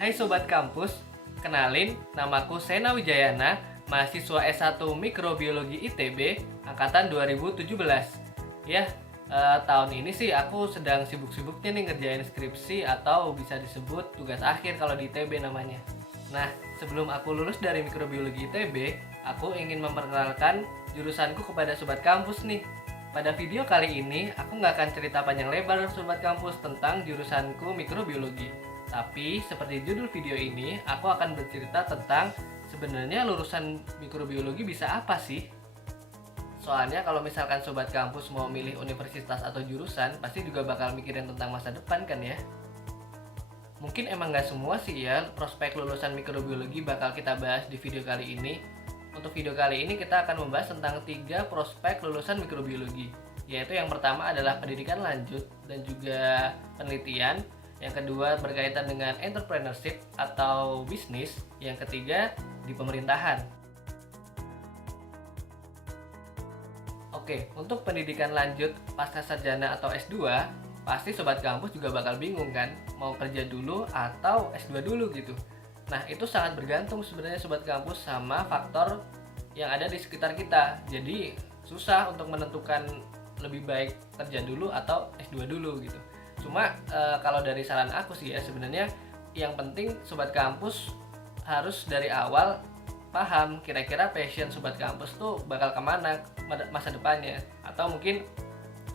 Hai Sobat Kampus, kenalin namaku Sena Wijayana, mahasiswa S1 Mikrobiologi ITB, Angkatan 2017. Ya, tahun ini sih aku sedang sibuk-sibuknya nih ngerjain skripsi atau bisa disebut tugas akhir kalau di ITB namanya. Nah, sebelum aku lulus dari Mikrobiologi ITB, aku ingin memperkenalkan jurusanku kepada Sobat Kampus nih. Pada video kali ini, aku nggak akan cerita panjang lebar Sobat Kampus tentang jurusanku Mikrobiologi. Tapi seperti judul video ini, aku akan bercerita tentang sebenarnya lulusan mikrobiologi bisa apa sih? Soalnya kalau misalkan Sobat Kampus mau milih universitas atau jurusan, pasti juga bakal mikirin tentang masa depan kan ya? Mungkin emang nggak semua sih ya prospek lulusan mikrobiologi bakal kita bahas di video kali ini. Untuk video kali ini kita akan membahas tentang 3 prospek lulusan mikrobiologi, yaitu yang pertama adalah pendidikan lanjut dan juga penelitian. Yang kedua berkaitan dengan entrepreneurship atau bisnis. Yang ketiga di pemerintahan. Oke, untuk pendidikan lanjut pasca sarjana atau S2, pasti Sobat Kampus juga bakal bingung kan, mau kerja dulu atau S2 dulu gitu. Nah, itu sangat bergantung sebenarnya Sobat Kampus sama faktor yang ada di sekitar kita. Jadi, susah untuk menentukan lebih baik kerja dulu atau S2 dulu gitu. Cuma kalau dari saran aku sih ya, sebenarnya yang penting Sobat Kampus harus dari awal paham kira-kira passion Sobat Kampus tuh bakal kemana masa depannya, atau mungkin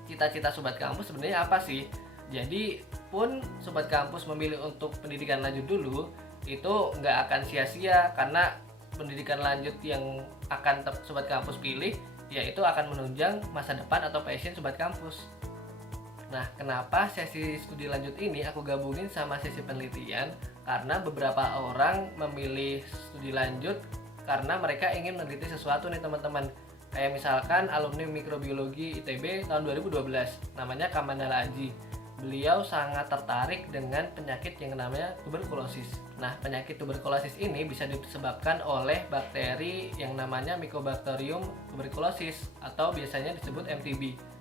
cita-cita Sobat Kampus sebenarnya apa sih. Jadi pun Sobat Kampus memilih untuk pendidikan lanjut dulu, itu nggak akan sia-sia, karena pendidikan lanjut yang akan Sobat Kampus pilih yaitu akan menunjang masa depan atau passion Sobat Kampus. Nah, kenapa sesi studi lanjut ini aku gabungin sama sesi penelitian? Karena beberapa orang memilih studi lanjut karena mereka ingin meneliti sesuatu nih teman-teman. Kayak misalkan alumni mikrobiologi ITB tahun 2012, namanya Kamandala Aji. Beliau sangat tertarik dengan penyakit yang namanya tuberkulosis. Nah, penyakit tuberkulosis ini bisa disebabkan oleh bakteri yang namanya Mycobacterium tuberculosis atau biasanya disebut MTB.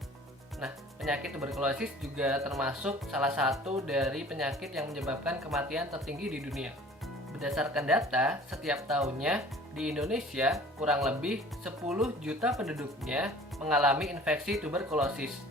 Nah, penyakit tuberkulosis juga termasuk salah satu dari penyakit yang menyebabkan kematian tertinggi di dunia. Berdasarkan data, setiap tahunnya di Indonesia kurang lebih 10 juta penduduknya mengalami infeksi tuberkulosis.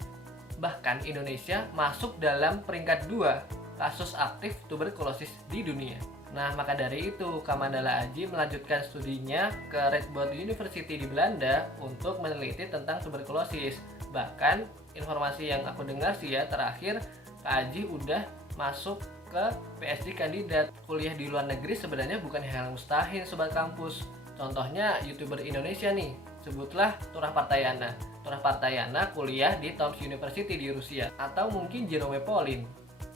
Bahkan Indonesia masuk dalam peringkat 2 kasus aktif tuberkulosis di dunia. Nah, maka dari itu Kamandala Aji melanjutkan studinya ke Radboud University di Belanda untuk meneliti tentang tuberkulosis. Bahkan informasi yang aku dengar sih ya, terakhir Kak Aji udah masuk ke PhD kandidat. Kuliah di luar negeri sebenarnya bukan hal yang mustahil Sobat Kampus. Contohnya YouTuber Indonesia nih, sebutlah Turah Partayana. Turah Partayana kuliah di Tomsk University di Rusia, atau mungkin Jerome Pauline.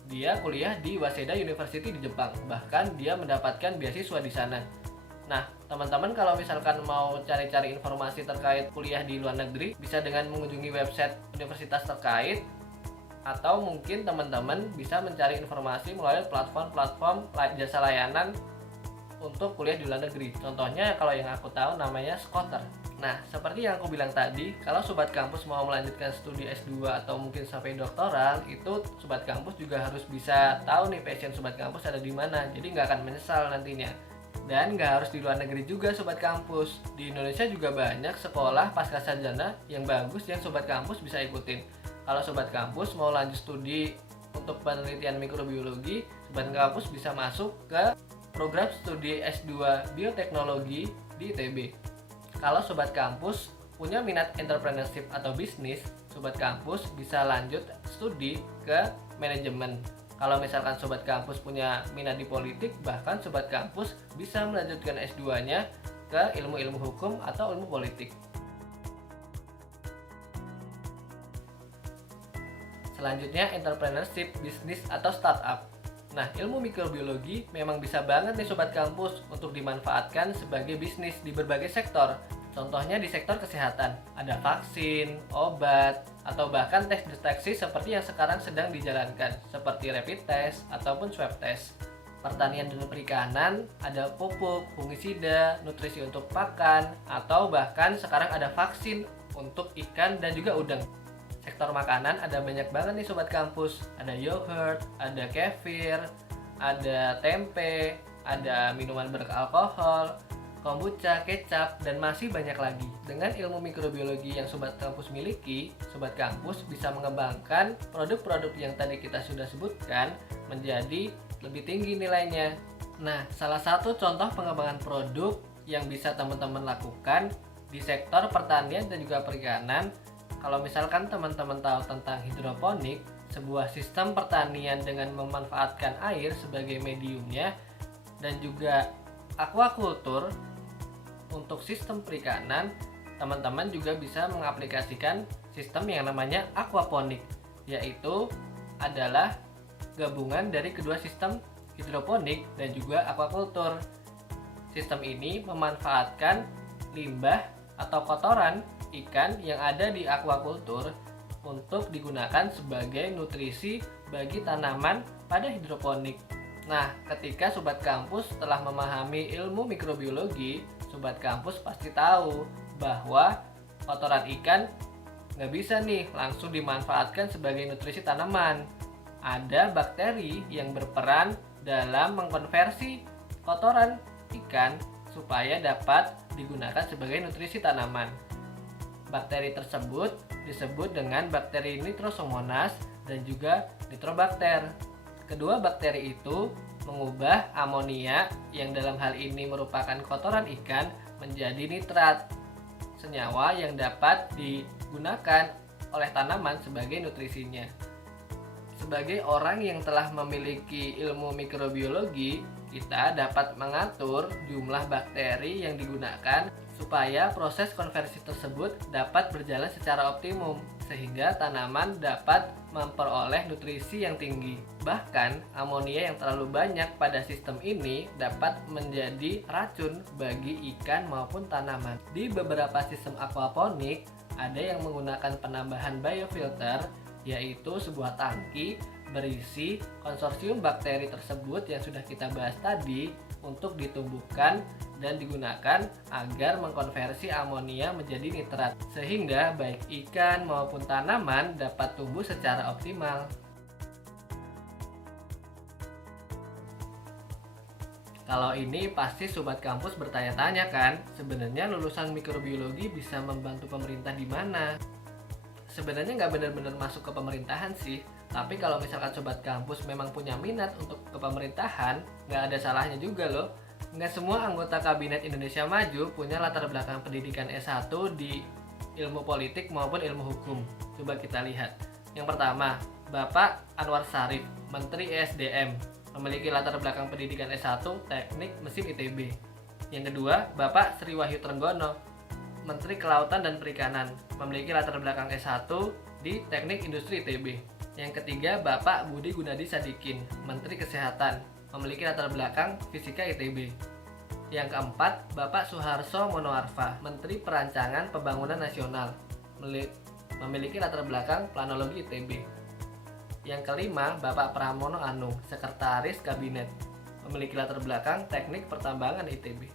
Dia kuliah di Waseda University di Jepang, bahkan dia mendapatkan beasiswa di sana. Nah, teman-teman kalau misalkan mau cari-cari informasi terkait kuliah di luar negeri, bisa dengan mengunjungi website universitas terkait, atau mungkin teman-teman bisa mencari informasi melalui platform-platform jasa layanan untuk kuliah di luar negeri. Contohnya kalau yang aku tahu namanya Skoter. Nah, seperti yang aku bilang tadi, kalau Sobat Kampus mau melanjutkan studi S2 atau mungkin sampai doktoral, itu Sobat Kampus juga harus bisa tahu nih passion Sobat Kampus ada di mana. Jadi nggak akan menyesal nantinya. Dan nggak harus di luar negeri juga Sobat Kampus. Di Indonesia juga banyak sekolah pasca sarjana yang bagus yang Sobat Kampus bisa ikutin. Kalau Sobat Kampus mau lanjut studi untuk penelitian mikrobiologi, Sobat Kampus bisa masuk ke program studi S2 Bioteknologi di ITB. Kalau Sobat Kampus punya minat entrepreneurship atau bisnis, Sobat Kampus bisa lanjut studi ke manajemen. Kalau misalkan Sobat Kampus punya minat di politik, bahkan Sobat Kampus bisa melanjutkan S2-nya ke ilmu-ilmu hukum atau ilmu politik. Selanjutnya, entrepreneurship, bisnis atau startup. Nah, ilmu mikrobiologi memang bisa banget nih Sobat Kampus untuk dimanfaatkan sebagai bisnis di berbagai sektor. Contohnya di sektor kesehatan, ada vaksin, obat, atau bahkan tes deteksi seperti yang sekarang sedang dijalankan, seperti rapid test ataupun swab test. Pertanian dan perikanan, ada pupuk, fungisida, nutrisi untuk pakan, atau bahkan sekarang ada vaksin untuk ikan dan juga udang. Sektor makanan ada banyak banget nih Sobat Kampus, ada yogurt, ada kefir, ada tempe, ada minuman beralkohol, kombucha, kecap, dan masih banyak lagi. Dengan ilmu mikrobiologi yang Sobat Kampus miliki, Sobat Kampus bisa mengembangkan produk-produk yang tadi kita sudah sebutkan menjadi lebih tinggi nilainya. Nah, salah satu contoh pengembangan produk yang bisa teman-teman lakukan di sektor pertanian dan juga perikanan, kalau misalkan teman-teman tahu tentang hidroponik, sebuah sistem pertanian dengan memanfaatkan air sebagai mediumnya, dan juga aquaculture untuk sistem perikanan, teman-teman juga bisa mengaplikasikan sistem yang namanya aquaponik, yaitu adalah gabungan dari kedua sistem hidroponik dan juga aquaculture. Sistem ini memanfaatkan limbah atau kotoran ikan yang ada di aquaculture untuk digunakan sebagai nutrisi bagi tanaman pada hidroponik. Nah, ketika Sobat Kampus telah memahami ilmu mikrobiologi, Sobat Kampus pasti tahu bahwa kotoran ikan nggak bisa nih langsung dimanfaatkan sebagai nutrisi tanaman. Ada bakteri yang berperan dalam mengkonversi kotoran ikan supaya dapat digunakan sebagai nutrisi tanaman. Bakteri tersebut disebut dengan bakteri Nitrosomonas dan juga Nitrobakter. Kedua bakteri itu mengubah amonia yang dalam hal ini merupakan kotoran ikan menjadi nitrat, senyawa yang dapat digunakan oleh tanaman sebagai nutrisinya. Sebagai orang yang telah memiliki ilmu mikrobiologi, kita dapat mengatur jumlah bakteri yang digunakan supaya proses konversi tersebut dapat berjalan secara optimum sehingga tanaman dapat memperoleh nutrisi yang tinggi. Bahkan amonia yang terlalu banyak pada sistem ini dapat menjadi racun bagi ikan maupun tanaman. Di beberapa sistem aquaponik ada yang menggunakan penambahan biofilter, yaitu sebuah tangki berisi konsorsium bakteri tersebut yang sudah kita bahas tadi untuk ditumbuhkan dan digunakan agar mengkonversi amonia menjadi nitrat sehingga baik ikan maupun tanaman dapat tumbuh secara optimal. Kalau ini pasti Sobat Kampus bertanya-tanya kan, sebenarnya lulusan mikrobiologi bisa membantu pemerintah di mana? Sebenarnya nggak benar-benar masuk ke pemerintahan sih, tapi kalau misalkan Sobat Kampus memang punya minat untuk ke pemerintahan, nggak ada salahnya juga loh. Nggak semua anggota Kabinet Indonesia Maju punya latar belakang pendidikan S1 di ilmu politik maupun ilmu hukum. Coba kita lihat. Yang pertama, Bapak Anwar Syarif, Menteri ESDM, memiliki latar belakang pendidikan S1 Teknik Mesin ITB. Yang kedua, Bapak Sri Wahyu Trenggono, Menteri Kelautan dan Perikanan, memiliki latar belakang S1 di Teknik Industri ITB. Yang ketiga, Bapak Budi Gunadi Sadikin, Menteri Kesehatan, memiliki latar belakang Fisika ITB. Yang keempat, Bapak Suharso Monoarfa, Menteri Perancangan Pembangunan Nasional, memiliki latar belakang Planologi ITB. Yang kelima, Bapak Pramono Anung, Sekretaris Kabinet, memiliki latar belakang Teknik Pertambangan ITB.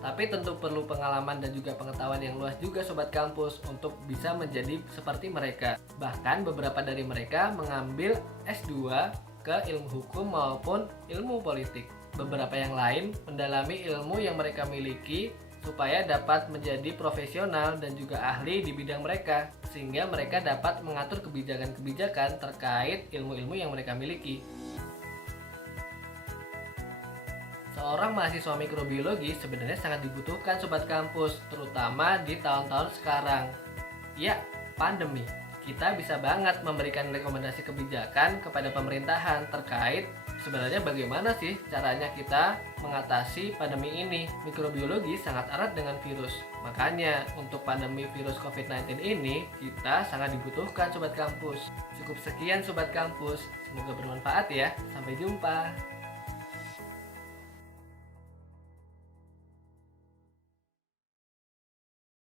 Tapi tentu perlu pengalaman dan juga pengetahuan yang luas juga Sobat Kampus untuk bisa menjadi seperti mereka. Bahkan beberapa dari mereka mengambil S2 ke ilmu hukum maupun ilmu politik. Beberapa yang lain mendalami ilmu yang mereka miliki supaya dapat menjadi profesional dan juga ahli di bidang mereka, sehingga mereka dapat mengatur kebijakan-kebijakan terkait ilmu-ilmu yang mereka miliki. Seorang mahasiswa mikrobiologi sebenarnya sangat dibutuhkan Sobat Kampus, terutama di tahun-tahun sekarang. Ya, pandemi. Kita bisa banget memberikan rekomendasi kebijakan kepada pemerintahan terkait sebenarnya bagaimana sih caranya kita mengatasi pandemi ini. Mikrobiologi sangat erat dengan virus. Makanya untuk pandemi virus COVID-19 ini kita sangat dibutuhkan Sobat Kampus. Cukup sekian Sobat Kampus. Semoga bermanfaat ya. Sampai jumpa.